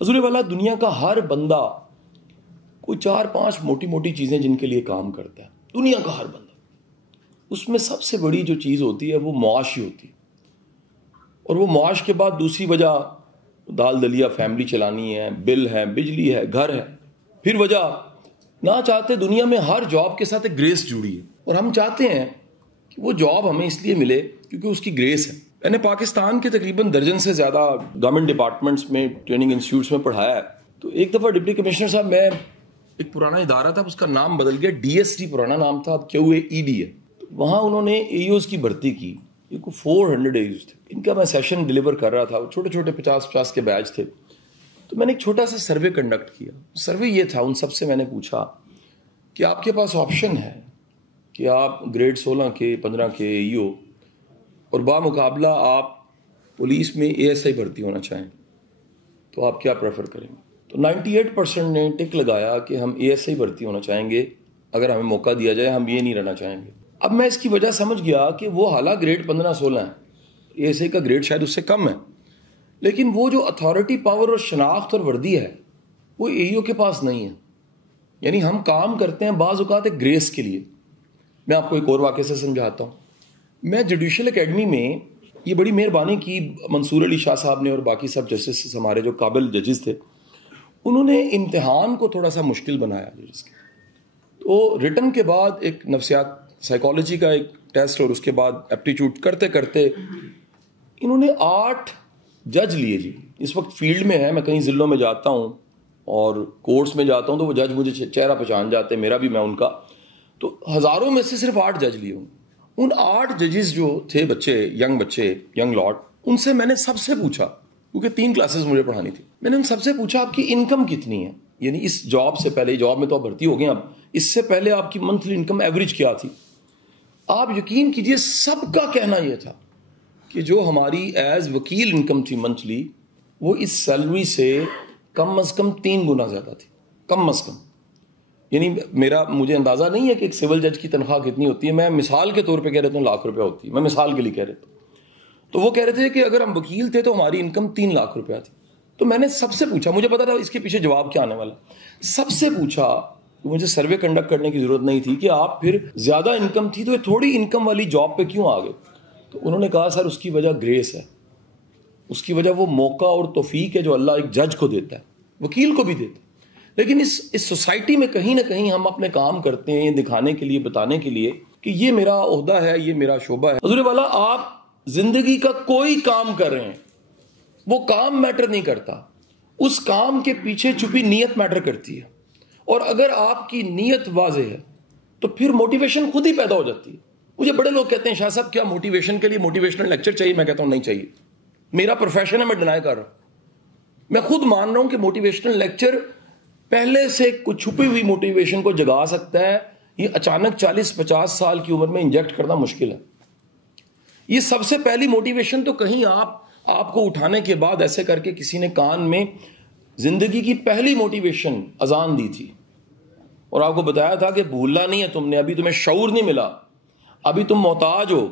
حضور والا دنیا کا ہر بندہ کوئی 4-5 موٹی موٹی چیزیں جن کے لیے کام کرتا ہے، دنیا کا ہر بندہ، اس میں سب سے بڑی جو چیز ہوتی ہے وہ معاش ہی ہوتی ہے، اور وہ معاش کے بعد دوسری وجہ دال دلیا فیملی چلانی ہے، بل ہے، بجلی ہے، گھر ہے، پھر وجہ نہ چاہتے دنیا میں ہر جاب کے ساتھ ایک گریس جڑی ہے، اور ہم چاہتے ہیں کہ وہ جاب ہمیں اس لیے ملے کیونکہ اس کی گریس ہے۔ میں نے پاکستان کے تقریباً درجن سے زیادہ گورنمنٹ ڈپارٹمنٹس میں ٹریننگ انسٹیٹیوٹس میں پڑھایا ہے، تو ایک دفعہ ڈپٹی کمشنر صاحب، میں ایک پرانا ادارہ تھا، اس کا نام بدل گیا، DST پرانا نام تھا، اب QAED ہے، وہاں انہوں نے AEOs کی بھرتی کی، یہ کو 400 AEOs تھے، ان کا میں سیشن ڈلیور کر رہا تھا، چھوٹے چھوٹے 50 کے بیچ تھے، تو میں نے ایک چھوٹا سا سروے کنڈکٹ کیا۔ سروے یہ تھا، ان سب سے میں نے پوچھا کہ آپ کے پاس آپشن ہے کہ آپ گریڈ 16 کے 15 کے AEO اور بامقابلہ آپ پولیس میں ASI بھرتی ہونا چاہیں تو آپ کیا پریفر کریں گے؟ تو 98% نے ٹک لگایا کہ ہم ASI بھرتی ہونا چاہیں گے، اگر ہمیں موقع دیا جائے ہم یہ نہیں رہنا چاہیں گے۔ اب میں اس کی وجہ سمجھ گیا کہ وہ حالانکہ گریڈ 15-16 ہے، ASI کا گریڈ شاید اس سے کم ہے، لیکن وہ جو اتھارٹی پاور اور شناخت اور وردی ہے وہ AEO کے پاس نہیں ہے۔ یعنی ہم کام کرتے ہیں بعض اوقات ایک گریس کے لیے۔ میں آپ کو ایک اور واقعے سے سمجھاتا ہوں۔ میں جوڈیشل اکیڈمی میں یہ بڑی مہربانی کی منصور علی شاہ صاحب نے اور باقی سب ججز ہمارے جو قابل ججز تھے، انہوں نے امتحان کو تھوڑا سا مشکل بنایا ججز کے۔ تو ریٹن کے بعد ایک نفسیات سائیکالوجی کا ایک ٹیسٹ اور اس کے بعد ایپٹیچیوڈ کرتے کرتے انہوں نے 8 جج لیے جی۔ اس وقت فیلڈ میں ہے، میں کہیں ضلعوں میں جاتا ہوں اور کورٹس میں جاتا ہوں تو وہ جج مجھے چہرہ پہچان جاتے ہیں، میرا بھی میں ان کا، تو ہزاروں میں سے صرف 8 جج لیے ہوں۔ ان 8 ججز جو تھے بچے، ینگ لاٹ، ان سے میں نے سب سے پوچھا، کیونکہ 3 کلاسز مجھے پڑھانی تھی، میں نے ان سب سے پوچھا آپ کی انکم کتنی ہے؟ یعنی اس جاب سے پہلے، جاب میں تو آپ بھرتی ہو گئے، اب اس سے پہلے آپ کی منتھلی انکم ایوریج کیا تھی؟ آپ یقین کیجئے سب کا کہنا یہ تھا کہ جو ہماری ایز وکیل انکم تھی منتھلی، وہ اس سیلری سے کم از کم 3 گنا زیادہ تھی، کم از کم۔ یعنی مجھے اندازہ نہیں ہے کہ ایک سول جج کی تنخواہ کتنی ہوتی ہے، میں مثال کے طور پہ کہہ رہتا ہوں لاکھ روپیہ ہوتی ہے، میں مثال کے لیے کہہ رہتا ہوں۔ تو وہ کہہ رہے تھے کہ اگر ہم وکیل تھے تو ہماری انکم 3 لاکھ روپیہ تھی۔ تو میں نے سب سے پوچھا، مجھے پتا تھا اس کے پیچھے جواب کیا آنے والا، سب سے پوچھا، مجھے سروے کنڈکٹ کرنے کی ضرورت نہیں تھی کہ آپ پھر زیادہ انکم تھی تو تھوڑی انکم والی جاب پہ کیوں آ گئے؟ تو انہوں نے کہا سر اس کی وجہ گریس ہے، اس کی وجہ وہ موقع اور توفیق ہے جو اللہ ایک جج کو دیتا ہے، وکیل کو بھی دیتا ہے۔ لیکن اس سوسائٹی میں کہیں نہ کہیں ہم اپنے کام کرتے ہیں دکھانے کے لیے، بتانے کے لیے کہ یہ میرا عہدہ ہے، یہ میرا شعبہ ہے۔ حضور والا آپ زندگی کا کوئی کام کر رہے ہیں، وہ کام میٹر نہیں کرتا، اس کام کے پیچھے چھپی نیت میٹر کرتی ہے، اور اگر آپ کی نیت واضح ہے تو پھر موٹیویشن خود ہی پیدا ہو جاتی ہے۔ مجھے بڑے لوگ کہتے ہیں شاہ صاحب کیا موٹیویشن کے لیے موٹیویشنل لیکچر چاہیے؟ میں کہتا ہوں نہیں چاہیے، میرا پروفیشن ہے، میں ڈینائی کر رہا ہوں۔ میں خود مان رہا ہوں کہ موٹیویشنل لیکچر پہلے سے کچھ چھپی ہوئی موٹیویشن کو جگا سکتا ہے، یہ اچانک 40-50 سال کی عمر میں انجیکٹ کرنا مشکل ہے۔ یہ سب سے پہلی موٹیویشن تو کہیں آپ کو اٹھانے کے بعد ایسے کر کے کسی نے کان میں زندگی کی پہلی موٹیویشن اذان دی تھی اور آپ کو بتایا تھا کہ بھولنا نہیں ہے تم نے، ابھی تمہیں شعور نہیں ملا، ابھی تم محتاج ہو،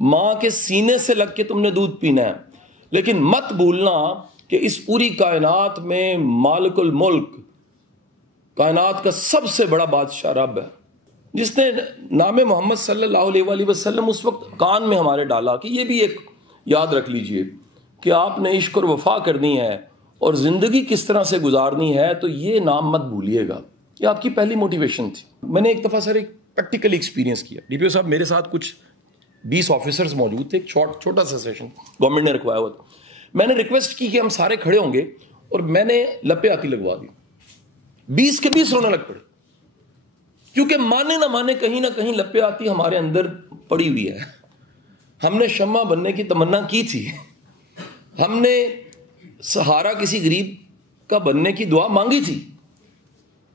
ماں کے سینے سے لگ کے تم نے دودھ پینا ہے، لیکن مت بھولنا کہ اس پوری کائنات میں مالک الملک، کائنات کا سب سے بڑا بادشاہ رب ہے، جس نے نام محمد صلی اللہ علیہ وآلہ وسلم اس وقت کان میں ہمارے ڈالا کہ یہ بھی ایک یاد رکھ لیجئے کہ آپ نے عشق اور وفا کرنی ہے اور زندگی کس طرح سے گزارنی ہے، تو یہ نام مت بھولیے گا۔ یہ آپ کی پہلی موٹیویشن تھی۔ میں نے ایک دفعہ سر ایک پریکٹیکل ایکسپیرینس کیا، DPO صاحب میرے ساتھ کچھ 20 آفیسرز موجود تھے، ایک چھوٹا سا سیشن گورنمنٹ نے رکھوایا ہوا تھا۔ میں نے ریکویسٹ کی کہ ہم سارے کھڑے ہوں گے اور میں نے لپے آتی لگوا دی، 20 کے 20 رونے لگ پڑے، کیونکہ مانے نہ مانے کہیں نہ کہیں لپے آتی ہمارے اندر پڑی ہوئی ہے۔ ہم نے شمع بننے کی تمنا کی تھی، ہم نے سہارا کسی غریب کا بننے کی دعا مانگی تھی،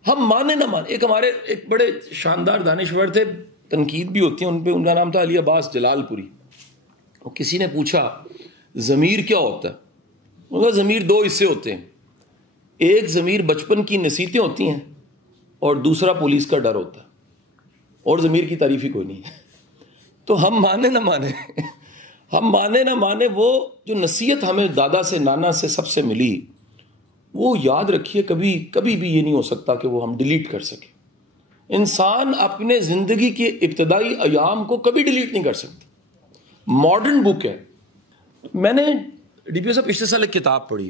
ہم مانے نہ مانے۔ ہمارے ایک بڑے شاندار دانشور تھے، تنقید بھی ہوتی ہے ان پہ، ان کا نام تھا علی عباس جلال پوری۔ اور کسی نے پوچھا ضمیر کیا ہوتا ہے؟ انہوں نے کہا ضمیر 2 حصے ہوتے ہیں، ایک ضمیر بچپن کی نصیحتیں ہوتی ہیں اور دوسرا پولیس کا ڈر ہوتا ہے، اور ضمیر کی تعریف ہی کوئی نہیں ہے۔ تو ہم مانے نہ مانے وہ جو نصیحت ہمیں دادا سے، نانا سے، سب سے ملی، وہ یاد رکھیے کبھی بھی یہ نہیں ہو سکتا کہ وہ ہم ڈیلیٹ کر سکیں. انسان اپنے زندگی کے ابتدائی ایام کو کبھی ڈیلیٹ نہیں کر سکتا. ماڈرن بک ہے. میں نے ڈی پی او صاحب پچھلے سال ایک کتاب پڑھی.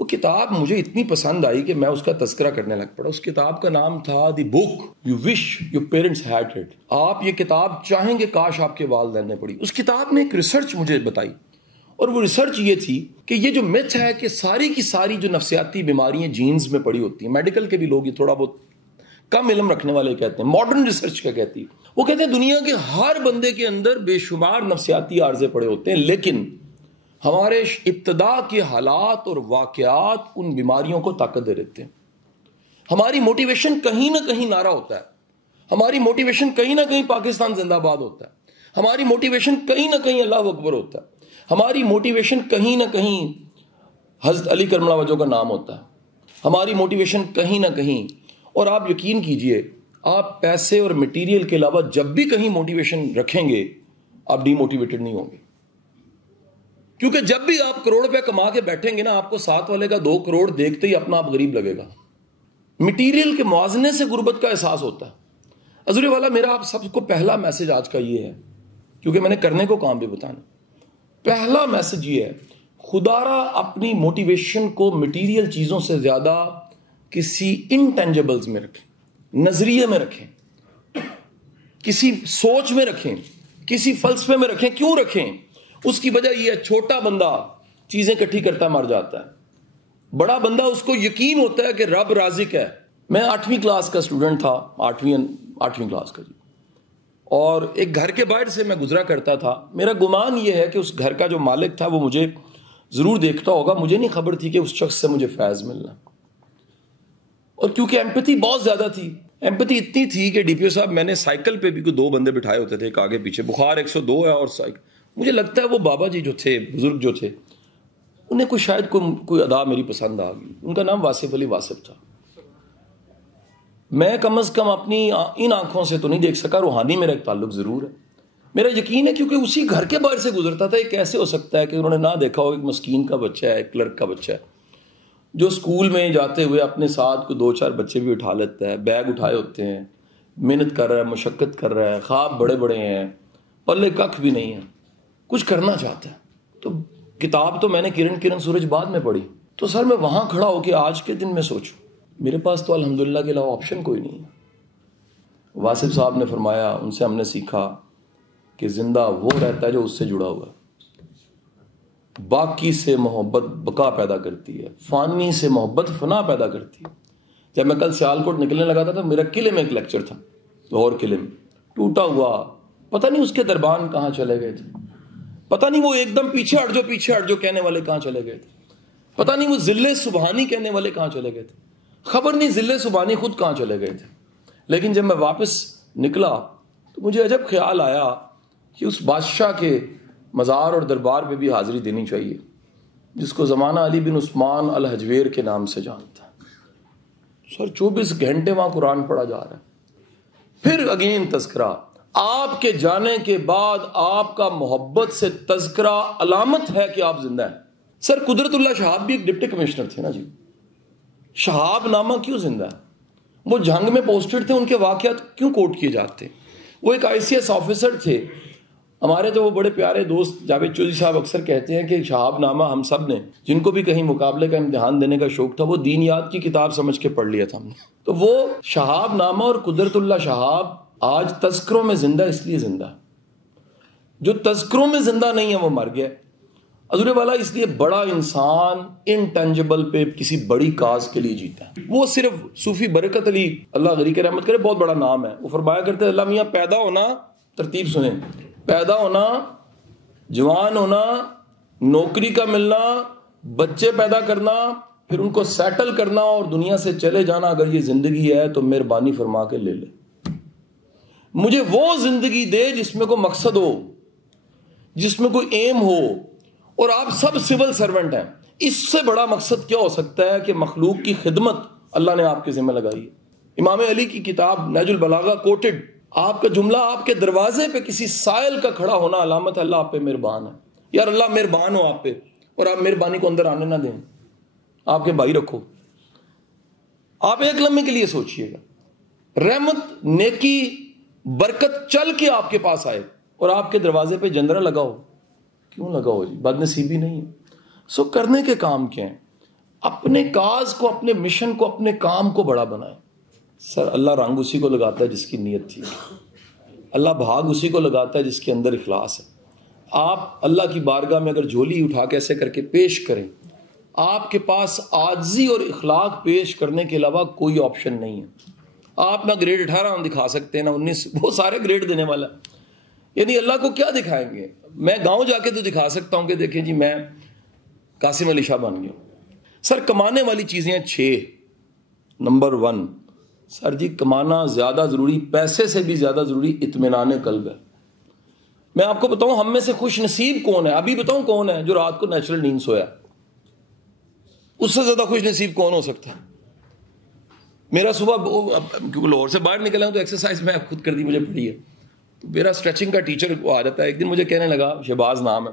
وہ کتاب مجھے اتنی پسند آئی کہ میں اس کا تذکرہ کرنے لگ پڑا. اس کتاب کا نام تھا the book you wish your parents had it. آپ یہ کتاب چاہیں گے کاش آپ کے والدین نے پڑھی. اس کتاب میں ایک ریسرچ مجھے بتائی, اور وہ ریسرچ یہ تھی کہ یہ جو متھ ہے کہ ساری کی ساری جو نفسیاتی بیماریاں جینز میں پڑی ہوتی ہیں, میڈیکل کے بھی لوگ یہ تھوڑا بہت کم علم رکھنے والے کہتے ہیں, ماڈرن ریسرچ کیا کہتی ہے, وہ کہتے ہیں دنیا کے ہر بندے کے اندر بے شمار نفسیاتی عارضے پڑے ہوتے ہیں, لیکن ہمارے ابتدا کے حالات اور واقعات ان بیماریوں کو طاقت دے دیتے ہیں. ہماری موٹیویشن کہیں نہ کہیں نعرہ ہوتا ہے, ہماری موٹیویشن کہیں نہ کہیں پاکستان زندہ باد ہوتا ہے, ہماری موٹیویشن کہیں نہ کہیں اللہ اکبر ہوتا ہے, ہماری موٹیویشن کہیں نہ کہیں حضرت علی کرم اللہ وجہ کا نام ہوتا ہے, ہماری موٹیویشن کہیں نہ کہیں. اور آپ یقین کیجئے, آپ پیسے اور مٹیریل کے علاوہ جب بھی کہیں موٹیویشن رکھیں گے آپ ڈی موٹیویٹڈ نہیں ہوں گے. کیونکہ جب بھی آپ کروڑ روپے کما کے بیٹھیں گے نا, آپ کو ساتھ والے کا 2 کروڑ دیکھتے ہی اپنا آپ غریب لگے گا. مٹیریل کے موازنے سے غربت کا احساس ہوتا ہے. حضور والا, میرا آپ سب کو پہلا میسج آج کا یہ ہے, کیونکہ میں نے کرنے کو کام بھی بتانا. پہلا میسج یہ ہے, خدا را اپنی موٹیویشن کو مٹیریل چیزوں سے زیادہ کسی انٹینجبلز میں رکھیں, نظریے میں رکھیں, کسی سوچ میں رکھیں, کسی فلسفے میں رکھیں. کیوں رکھیں؟ اس کی وجہ یہ ہے, چھوٹا بندہ چیزیں اکٹھی کرتا مر جاتا ہے, بڑا بندہ اس کو یقین ہوتا ہے کہ رب رازق ہے. میں 8ویں کلاس کا اسٹوڈنٹ تھا, 8ویں کلاس کا جی, اور ایک گھر کے باہر سے میں گزرا کرتا تھا. میرا گمان یہ ہے کہ اس گھر کا جو مالک تھا وہ مجھے ضرور دیکھتا ہوگا. مجھے نہیں خبر تھی کہ اس شخص سے مجھے فیض ملنا, اور کیونکہ ایمپتھی بہت زیادہ تھی, ایمپتھی اتنی تھی کہ ڈی پی او صاحب میں نے سائیکل پہ بھی 2 بندے بٹھائے ہوتے تھے, ایک آگے پیچھے. بخار 102 ہے, اور مجھے لگتا ہے وہ بابا جی جو تھے, بزرگ جو تھے, انہیں شاید کوئی ادا میری پسند آ گئی. ان کا نام واصف علی واصف تھا. میں کم از کم اپنی ان آنکھوں سے تو نہیں دیکھ سکا, روحانی میرا ایک تعلق ضرور ہے. میرا یقین ہے کیونکہ اسی گھر کے باہر سے گزرتا تھا. یہ کیسے ہو سکتا ہے کہ انہوں نے نہ دیکھا ہو ایک مسکین کا بچہ ہے, ایک کلرک کا بچہ ہے, جو اسکول میں جاتے ہوئے اپنے ساتھ کو 2-4 بچے بھی اٹھا لیتا ہے, بیگ اٹھائے ہوتے ہیں, محنت کر رہا ہے, مشقت کر رہا ہے, خواب بڑے بڑے ہیں, پلے ککھ بھی نہیں ہے, کچھ کرنا چاہتا ہے. تو کتاب تو میں نے کرن سورج بعد میں پڑھی. تو سر میں وہاں کھڑا ہو کے آج کے دن میں سوچوں, میرے پاس تو الحمدللہ کے علاوہ آپشن کوئی نہیں ہے. واصف صاحب نے فرمایا, ان سے ہم نے سیکھا کہ زندہ وہ رہتا ہے جو اس سے جڑا ہوا ہے. باقی سے محبت بقا پیدا کرتی ہے, فانی سے محبت فنا پیدا کرتی ہے. جب میں کل سیالکوٹ نکلنے لگا تھا تو میرا قلعے میں ایک لیکچر تھا, لاہور قلعے میں, ٹوٹا ہوا, پتہ نہیں اس کے دربان کہاں چلے گئے تھے, پتہ نہیں وہ ایک دم پیچھے ہٹ جو کہنے والے کہاں چلے گئے تھے, پتہ نہیں وہ ذل سبحانی کہنے والے کہاں چلے گئے تھے, خبر نہیں ذل سبحانی خود کہاں چلے گئے تھے. لیکن جب میں واپس نکلا تو مجھے عجب خیال آیا کہ اس بادشاہ کے مزار اور دربار پہ بھی حاضری دینی چاہیے جس کو زمانہ علی بن عثمان الحجویر کے نام سے جانتا ہے. سر 24 گھنٹے وہاں قرآن پڑھا جا رہا ہے. پھر اگین تذکرہ, آپ کے جانے کے بعد آپ کا محبت سے تذکرہ علامت ہے کہ آپ زندہ ہیں. سر قدرت اللہ شہاب بھی ایک ڈپٹی کمشنر تھے نا جی, شہاب نامہ کیوں زندہ ہے؟ وہ جنگ میں پوسٹڈ تھے, ان کے واقعات کیوں کوٹ کیے جاتے؟ وہ ایک ICS آفیسر تھے. ہمارے تو وہ بڑے پیارے دوست جاوید چودھری صاحب اکثر کہتے ہیں کہ شہاب نامہ ہم سب نے, جن کو بھی کہیں مقابلے کا امتحان دینے کا شوق تھا, وہ دین یاد کی کتاب سمجھ کے پڑھ لیا تھا ہم نے. تو وہ شہاب نامہ اور قدرت اللہ شہاب آج تذکروں میں زندہ اس لیے زندہ, جو تذکروں میں زندہ نہیں ہے وہ مر گیا. حضور والا اس لیے بڑا انسان انٹینجبل پہ کسی بڑی کاز کے لیے جیتا ہے. وہ صرف صوفی برکت علی اللہ غری کے رحمت کرے, بہت بڑا نام ہے, وہ فرمایا کرتے ہیں اللہ میاں پیدا ہونا, ترتیب سنیں, پیدا ہونا, جوان ہونا, نوکری کا ملنا, بچے پیدا کرنا, پھر ان کو سیٹل کرنا اور دنیا سے چلے جانا, اگر یہ زندگی ہے تو مہربانی فرما کے لے لے. مجھے وہ زندگی دے جس میں کوئی مقصد ہو, جس میں کوئی ایم ہو, اور آپ سب سول سرونٹ ہیں. اس سے بڑا مقصد کیا ہو سکتا ہے کہ مخلوق کی خدمت اللہ نے آپ کے ذمہ لگائی ہے. امام علی کی کتاب نہج البلاغہ کوٹڈ, آپ کا جملہ آپ کے دروازے پہ کسی سائل کا کھڑا ہونا علامت ہے اللہ آپ پہ مہربان ہے. یار اللہ مہربان ہو آپ پہ, اور آپ مہربانی کو اندر آنے نہ دیں. آپ کے بھائی رکھو. آپ ایک لمحے کے لیے سوچئے گا, رحمت, نیکی, برکت چل کے آپ کے پاس آئے اور آپ کے دروازے پہ جندرا لگاؤ. کیوں لگاؤ جی؟ بد نصیبی نہیں ہے. سو کرنے کے کام کیا ہیں؟ اپنے کاز کو, اپنے مشن کو, اپنے کام کو بڑا بنائیں. سر اللہ رنگ اسی کو لگاتا ہے جس کی نیت ٹھیک ہے. اللہ بھاگ اسی کو لگاتا ہے جس کے اندر اخلاص ہے. آپ اللہ کی بارگاہ میں اگر جھولی اٹھا کے ایسے کر کے پیش کریں, آپ کے پاس عاجزی اور اخلاق پیش کرنے کے علاوہ کوئی آپشن نہیں ہے. آپ نہ گریڈ 18 دکھا سکتے ہیں نہ 19, وہ سارے گریڈ دینے والا. یعنی اللہ کو کیا دکھائیں گے؟ میں گاؤں جا کے تو دکھا سکتا ہوں کہ دیکھیں جی میں قاسم علی شاہ بن گیا. سر کمانے والی چیزیں 6. نمبر 1, سر جی کمانا زیادہ ضروری, پیسے سے بھی زیادہ ضروری اطمینان قلب ہے. میں آپ کو بتاؤں ہم میں سے خوش نصیب کون ہے؟ ابھی بتاؤں کون ہے جو رات کو نیچرل نیند سویا؟ اس سے زیادہ خوش نصیب کون ہو سکتا ہے؟ میرا صبح لاہور سے باہر نکلا ہوں تو ایکسرسائز میں خود کر دی, مجھے پڑی ہے. تو میرا اسٹریچنگ کا ٹیچر آ جاتا ہے, ایک دن مجھے کہنے لگا, شہباز نام ہے,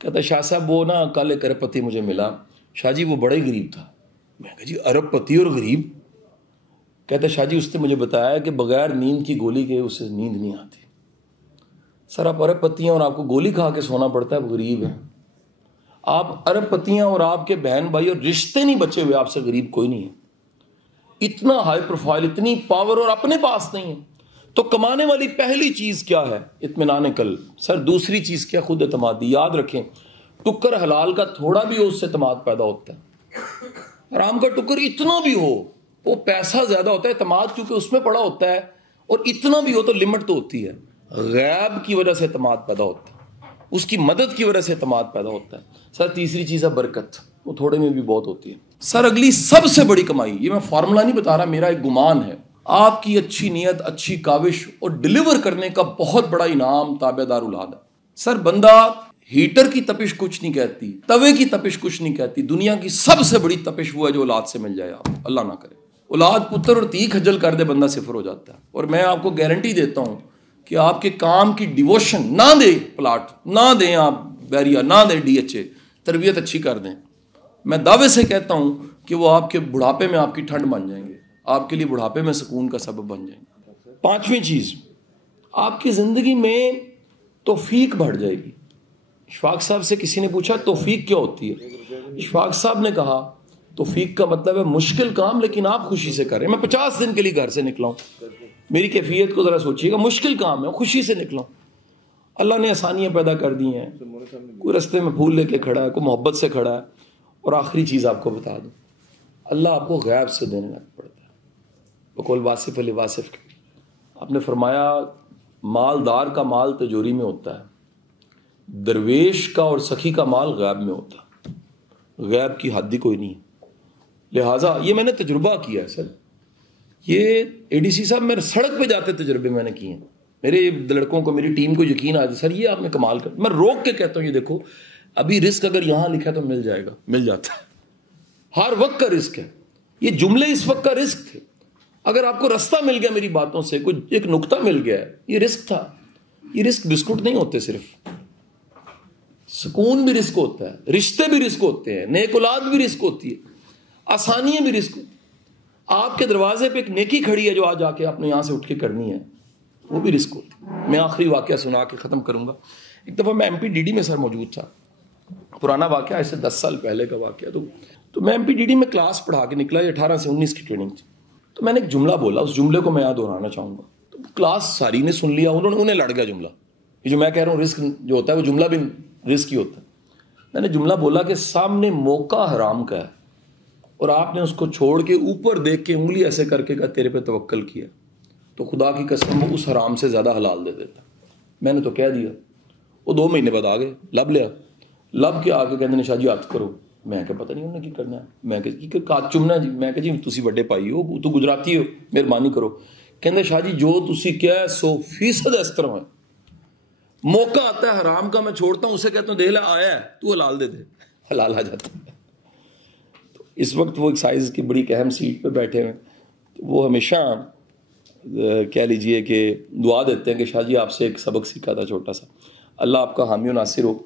کہتا ہے شاہ صاحب وہ نا کل ایک ارب پتی مجھے ملا, شاہ جی وہ بڑا ہی غریب تھا. میں کہا جی ارب پتی اور غریب؟ کہتا ہے شاہ جی اس نے مجھے بتایا کہ بغیر نیند کی گولی کے اسے نیند نہیں آتی. سر آپ ارب پتی ہیں اور آپ کو گولی کھا کے سونا پڑتا ہے, وہ غریب ہے. آپ ارب پتی ہیں اور آپ کے بہن بھائی اور رشتے نہیں بچے ہوئے, آپ سے غریب کوئی نہیں ہے. اتنا ہائی پروفائل, اتنی پاور اور اپنے پاس نہیں ہے. تو کمانے والی پہلی چیز کیا ہے؟ اطمینان قلب. سر دوسری چیز کیا؟ خود اعتمادی. یاد رکھیں ٹکر حلال کا تھوڑا بھی ہو اس سے اعتماد پیدا ہوتا ہے. حرام کا ٹکر اتنا بھی ہو وہ پیسہ زیادہ ہوتا ہے, اعتماد کیونکہ اس میں پڑا ہوتا ہے, اور اتنا بھی ہو تو لمٹ تو ہوتی ہے. غیب کی وجہ سے اعتماد پیدا ہوتا ہے, اس کی مدد کی وجہ سے اعتماد پیدا ہوتا ہے. سر تیسری چیز ہے برکت, وہ تھوڑے میں بھی بہت ہوتی ہے. سر اگلی سب سے بڑی کمائی, یہ میں فارمولا نہیں بتا رہا, میرا ایک گمان ہے, آپ کی اچھی نیت, اچھی کاوش اور ڈیلیور کرنے کا بہت بڑا انعام تابع دار اولاد ہے. سر بندہ ہیٹر کی تپش کچھ نہیں کہتی, توے کی تپش کچھ نہیں کہتی, دنیا کی سب سے بڑی تپش وہ ہے جو اولاد سے مل جائے. آپ اللہ نہ کرے اولاد پتر اور تھی کھجل کر دے, بندہ صفر ہو جاتا ہے. اور میں آپ کو گارنٹی دیتا ہوں کہ آپ کے کام کی ڈیووشن نہ دیں, پلاٹ نہ دیں, آپ بیریا نہ دیں, ڈی ایچ اے, تربیت اچھی کر دیں, میں دعوے سے کہتا ہوں کہ وہ آپ کے بڑھاپے میں آپ کی ٹھنڈ بن جائیں گے, آپ کے لیے بڑھاپے میں سکون کا سبب بن جائیں گے. 5ویں چیز, آپ کی زندگی میں توفیق بڑھ جائے گی. اشفاق صاحب سے کسی نے پوچھا توفیق کیا ہوتی ہے؟ اشفاق صاحب نے کہا توفیق کا مطلب ہے مشکل کام لیکن آپ خوشی سے کریں. میں 50 دن کے لیے گھر سے نکلا ہوں, میری کیفیت کو ذرا سوچیے گا, مشکل کام ہے, خوشی سے نکلا ہوں. اللہ نے آسانیاں پیدا کر دی ہیں, کوئی رستے میں پھول لے کے کھڑا ہے, کوئی محبت سے کھڑا ہے. اور آخری چیز آپ کو بتا دوں, اللہ آپ کو غیب سے دینے لگ پڑتا ہے. بقول واصف علی واصف کے آپ نے فرمایا مالدار کا مال تجوری میں ہوتا ہے, درویش کا اور سخی کا مال غیب میں ہوتا ہے. غیب کی حد ہی کوئی نہیں ہے. لہٰذا یہ میں نے تجربہ کیا ہے سر, یہ اے ڈی سی صاحب میرے سڑک پہ جاتے تجربے میں نے کیے ہیں. میرے لڑکوں کو, میری ٹیم کو یقین آ جائے سر یہ آپ نے کمال کر. میں روک کے کہتا ہوں یہ دیکھو ابھی رزق اگر یہاں لکھا تو مل جائے گا, مل جاتا ہے. ہر وقت کا رزق ہے. یہ جملے اس وقت کا رزق تھے. اگر آپ کو رستہ مل گیا میری باتوں سے, کچھ ایک نقطہ مل گیا, یہ رزق تھا. یہ رزق بسکٹ نہیں ہوتے, صرف سکون بھی رزق ہوتا ہے, رشتے بھی رزق ہوتے ہیں, نیک اولاد بھی رزق ہوتی ہے, آسانیاں بھی رزق ہوتی ہیں. آپ کے دروازے پہ ایک نیکی کھڑی ہے جو آج آ کے آپ نے یہاں سے اٹھ کے کرنی ہے, وہ بھی رزق ہوتی ہے. میں آخری واقعہ سنا کے ختم کروں گا. ایک دفعہ میں MPDD میں سر موجود تھا, پرانا واقعہ, ایسے 10 سال پہلے کا واقعہ. تو میں MPDD میں کلاس پڑھا کے نکلا, یہ 18 سے 19 کی ٹریننگ تھی. تو میں نے ایک جملہ بولا, اس جملے کو میں یاد دہرانا چاہوں گا. تو کلاس ساری نے سن لیا, انہیں لڑ گیا جملہ. یہ جو میں کہہ رہا ہوں رزق جو ہوتا ہے وہ جملہ بھی رزق ہی ہوتا ہے. میں نے جملہ بولا کہ سامنے موقع حرام کا ہے اور آپ نے اس کو چھوڑ کے اوپر دیکھ کے انگلی ایسے کر کے کہا تیرے پہ توکل کیا, تو خدا کی قسم وہ اس حرام سے زیادہ حلال دے دیتا. میں نے تو کہہ دیا. وہ 2 مہینے بعد آ گئے, لب لیا, لب کے آ کے کہتے ہیں شاہ جی ہاتھ کرو. میں کہ پتہ نہیں انہیں کی کرنا ہے. میں کہ ہاتھ چومنا جی. میں کہ جی تسی بڑے پائی ہو, تو گجراتی ہو, مہربانی کرو. کہتے شاہ جی جو تسی کیا ہے 100% اس طرح ہے. موقع آتا ہے حرام کا, میں چھوڑتا ہوں, اسے کہتا ہوں دیکھ لے آیا ہے, تو حلال دے دے, حلال آ جاتا ہے. تو اس وقت وہ ایک سائز کی بڑی اہم سیٹ پہ بیٹھے ہیں, وہ ہمیشہ کہہ لیجئے کہ دعا دیتے ہیں کہ شاہ جی آپ سے ایک سبق سیکھا تھا چھوٹا سا. اللہ آپ کا حامی و ناصر ہو.